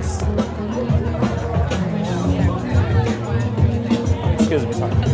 Thanks. Excuse me, sorry.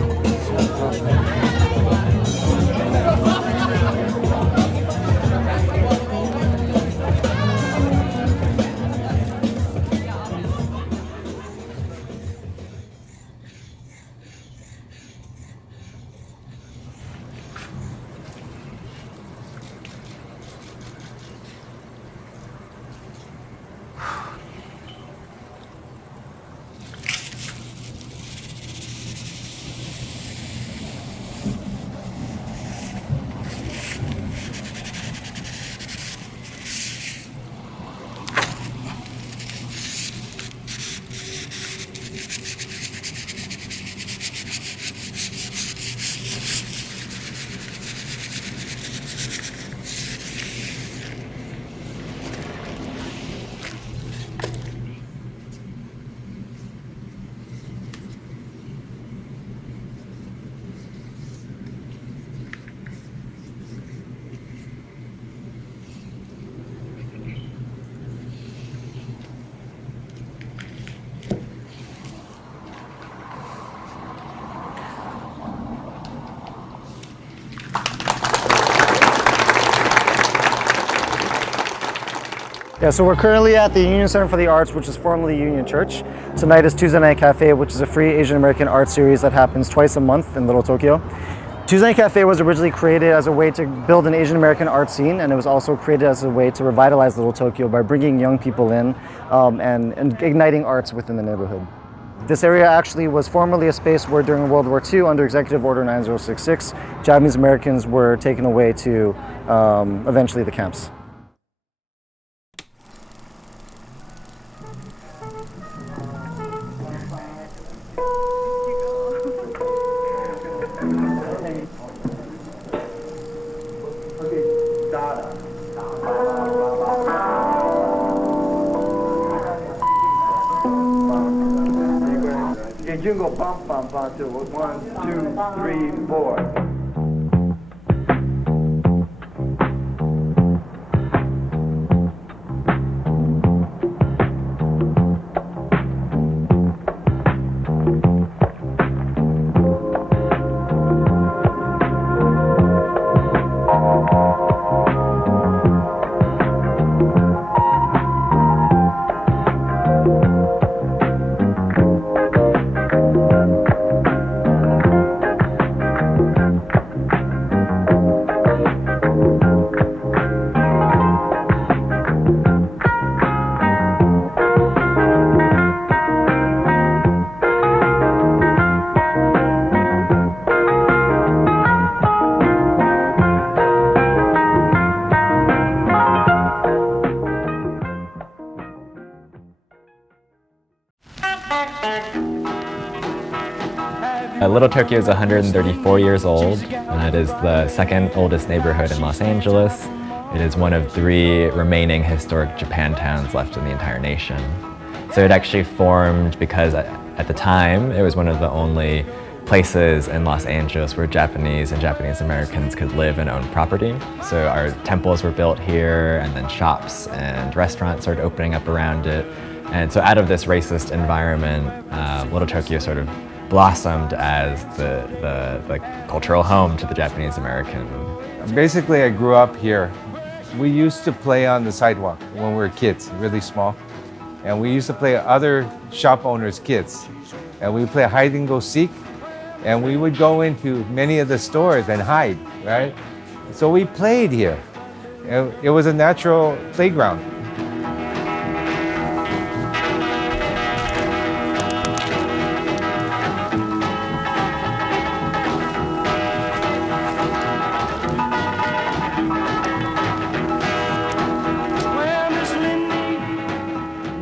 Yeah, so we're currently at the Union Center for the Arts, which is formerly Union Church. Tonight is Tuesday Night Cafe, which is a free Asian American art series that happens twice a month in Little Tokyo. Tuesday Night Cafe was originally created as a way to build an Asian American art scene, and it was also created as a way to revitalize Little Tokyo by bringing young people in and igniting arts within the neighborhood. This area actually was formerly a space where during World War II, under Executive Order 9066, Japanese Americans were taken away to eventually the camps. Jungle bump bump onto 1, 2, 3, 4. Little Tokyo is 134 years old, and it is the second oldest neighborhood in Los Angeles. It is one of 3 remaining historic Japantowns left in the entire nation. So it actually formed because at the time it was one of the only places in Los Angeles where Japanese and Japanese Americans could live and own property. So our temples were built here, and then shops and restaurants started opening up around it. And so out of this racist environment, Little Tokyo sort of blossomed as the cultural home to the Japanese American. Basically, I grew up here. We used to play on the sidewalk when we were kids, really small. And we used to play other shop owners' kids. And we would play hide and go seek. And we would go into many of the stores and hide, right? So we played here. It was a natural playground.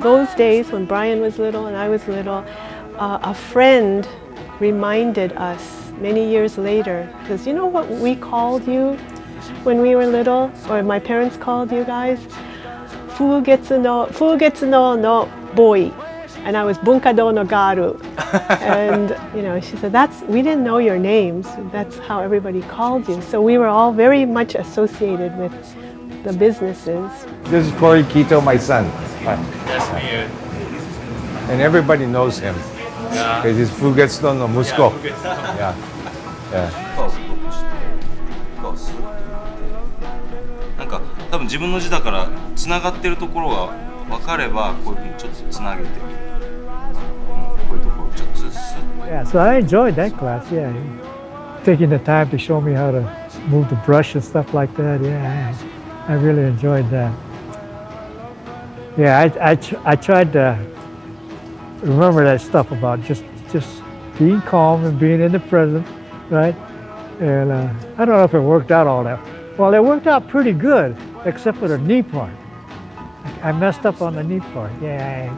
Those days when Brian was little and I was little, a friend reminded us many years later, because you know what we called you when we were little, or my parents called you guys? Fugetsu no boy. And I was Bunkado no garu. And you know, she said, we didn't know your names. That's how everybody called you. So we were all very much associated with the businesses. This is Corey Quito, my son. Nice to meet you. and everybody knows him. Because he's Fugetsudo no Musuko. Yeah. Yeah. なんか多分自分の字だからつながってるところが分かればこういうふうにちょっとつなげてみる、こういうところをちょっとずつ Yeah, so I enjoyed that class. Yeah, taking the time to show me how to move the brush and stuff like that. Yeah, I really enjoyed that. Yeah, I tried to remember that stuff about just being calm and being in the present, right? And I don't know if it worked out all that. Well, it worked out pretty good, except for the knee part. I messed up on the knee part. Yeah.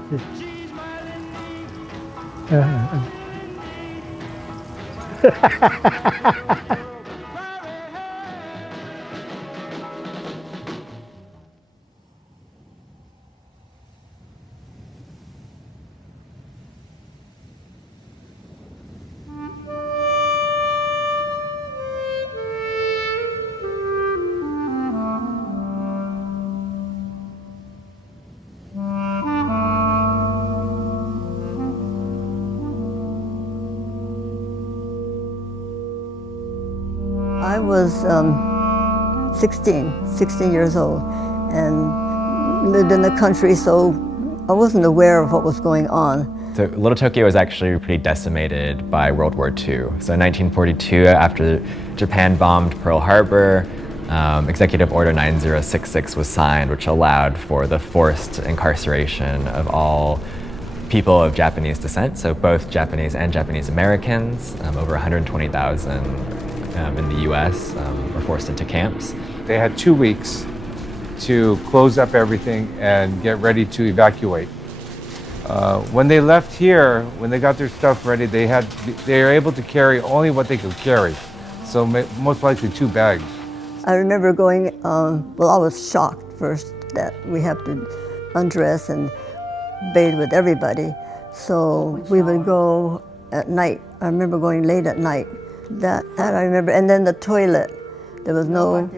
I was 16 years old and lived in the country, so I wasn't aware of what was going on. So Little Tokyo was actually pretty decimated by World War II. So in 1942, after Japan bombed Pearl Harbor, Executive Order 9066 was signed, which allowed for the forced incarceration of all people of Japanese descent, so both Japanese and Japanese Americans. Over 120,000 in the US were forced into camps. They had 2 weeks to close up everything and get ready to evacuate. When they left here, when they got their stuff ready, they were able to carry only what they could carry. So most likely 2 bags. I remember going, well, I was shocked first that we have to undress and bathe with everybody. So we would go at night. I remember going late at night. That I remember. And then the toilet, there was no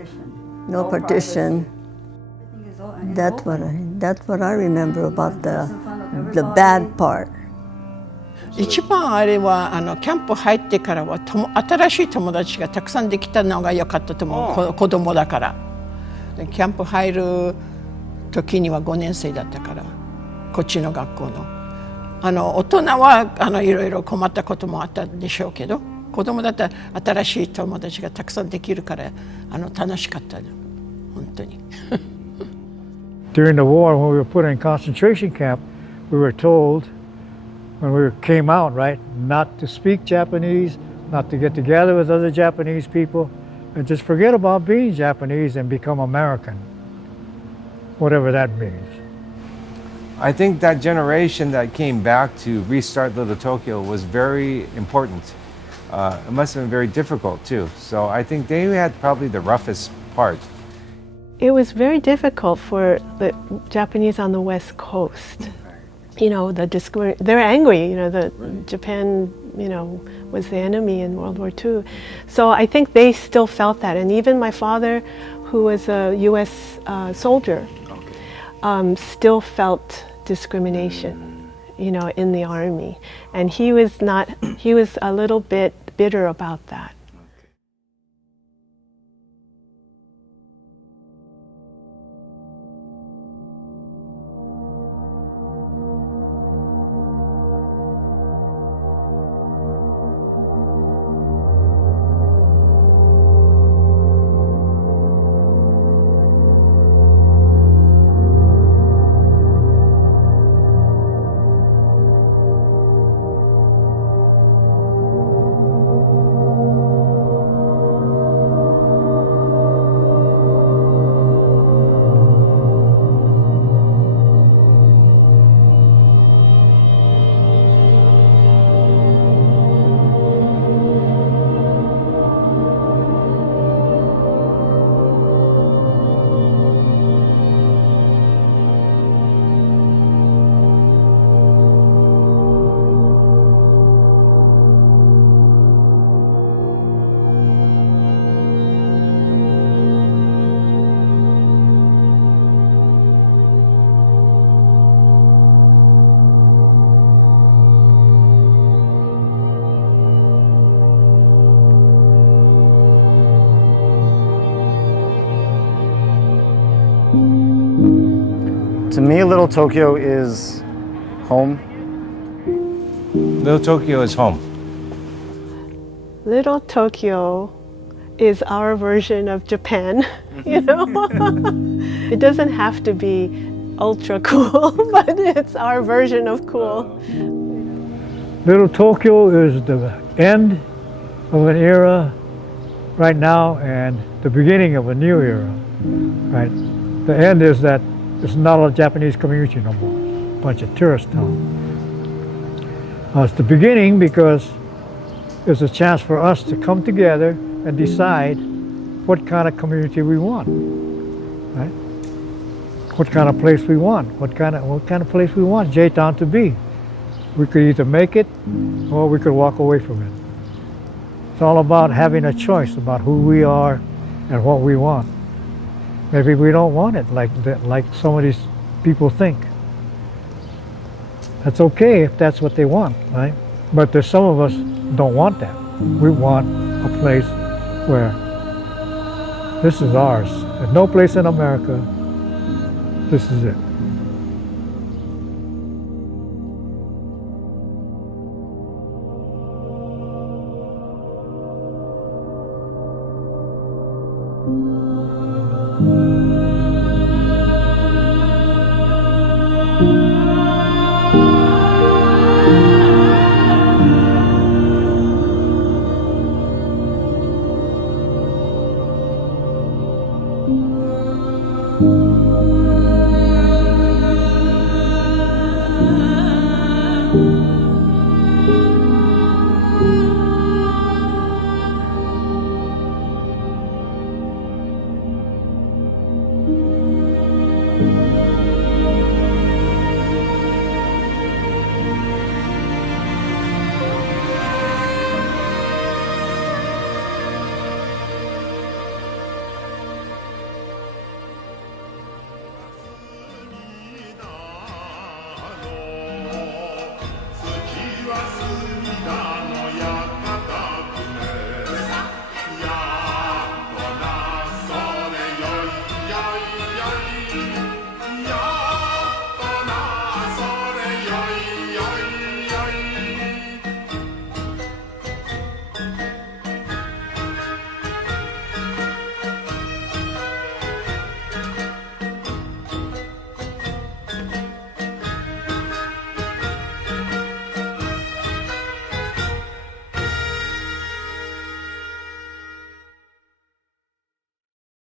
partition. That's what I remember about the bad part. 一番あれはキャンプ入ってからは新しい友達がたくさんできたのが良かったと思う。子供だから。キャンプ入る時には5年生だったから、こっちの学校の。大人はいろいろ困ったこともあったでしょうけど、子供だったら新しい友達がたくさんできるから楽しかったの、本当に。During the war, when we were put in concentration camp, we were told when we came out, right, not to speak Japanese, not to get together with other Japanese people, and just forget about being Japanese and become American, whatever that means. I think that generation that came back to restart Little Tokyo was very important. It must have been very difficult too. So I think they had probably the roughest part. It was very difficult for the Japanese on the West Coast. You know, they're angry, you know, Japan, you know, was the enemy in World War II. So I think they still felt that. And even my father, who was a US soldier, still felt discrimination, you know, in the army. And he was a little bit bitter about that. To me, Little Tokyo is home. Little Tokyo is home. Little Tokyo is our version of Japan, you know? It doesn't have to be ultra cool, but it's our version of cool. Little Tokyo is the end of an era right now and the beginning of a new era, right? The end is that there's not a Japanese community no more, a bunch of tourist town. It's the beginning because it's a chance for us to come together and decide what kind of community we want, right? What kind of place we want, what kind of place we want J-Town to be. We could either make it or we could walk away from it. It's all about having a choice about who we are and what we want. Maybe we don't want it like some of these people think. That's okay if that's what they want, right? But there's some of us don't want that. We want a place where this is ours. There's no place in America. This is it.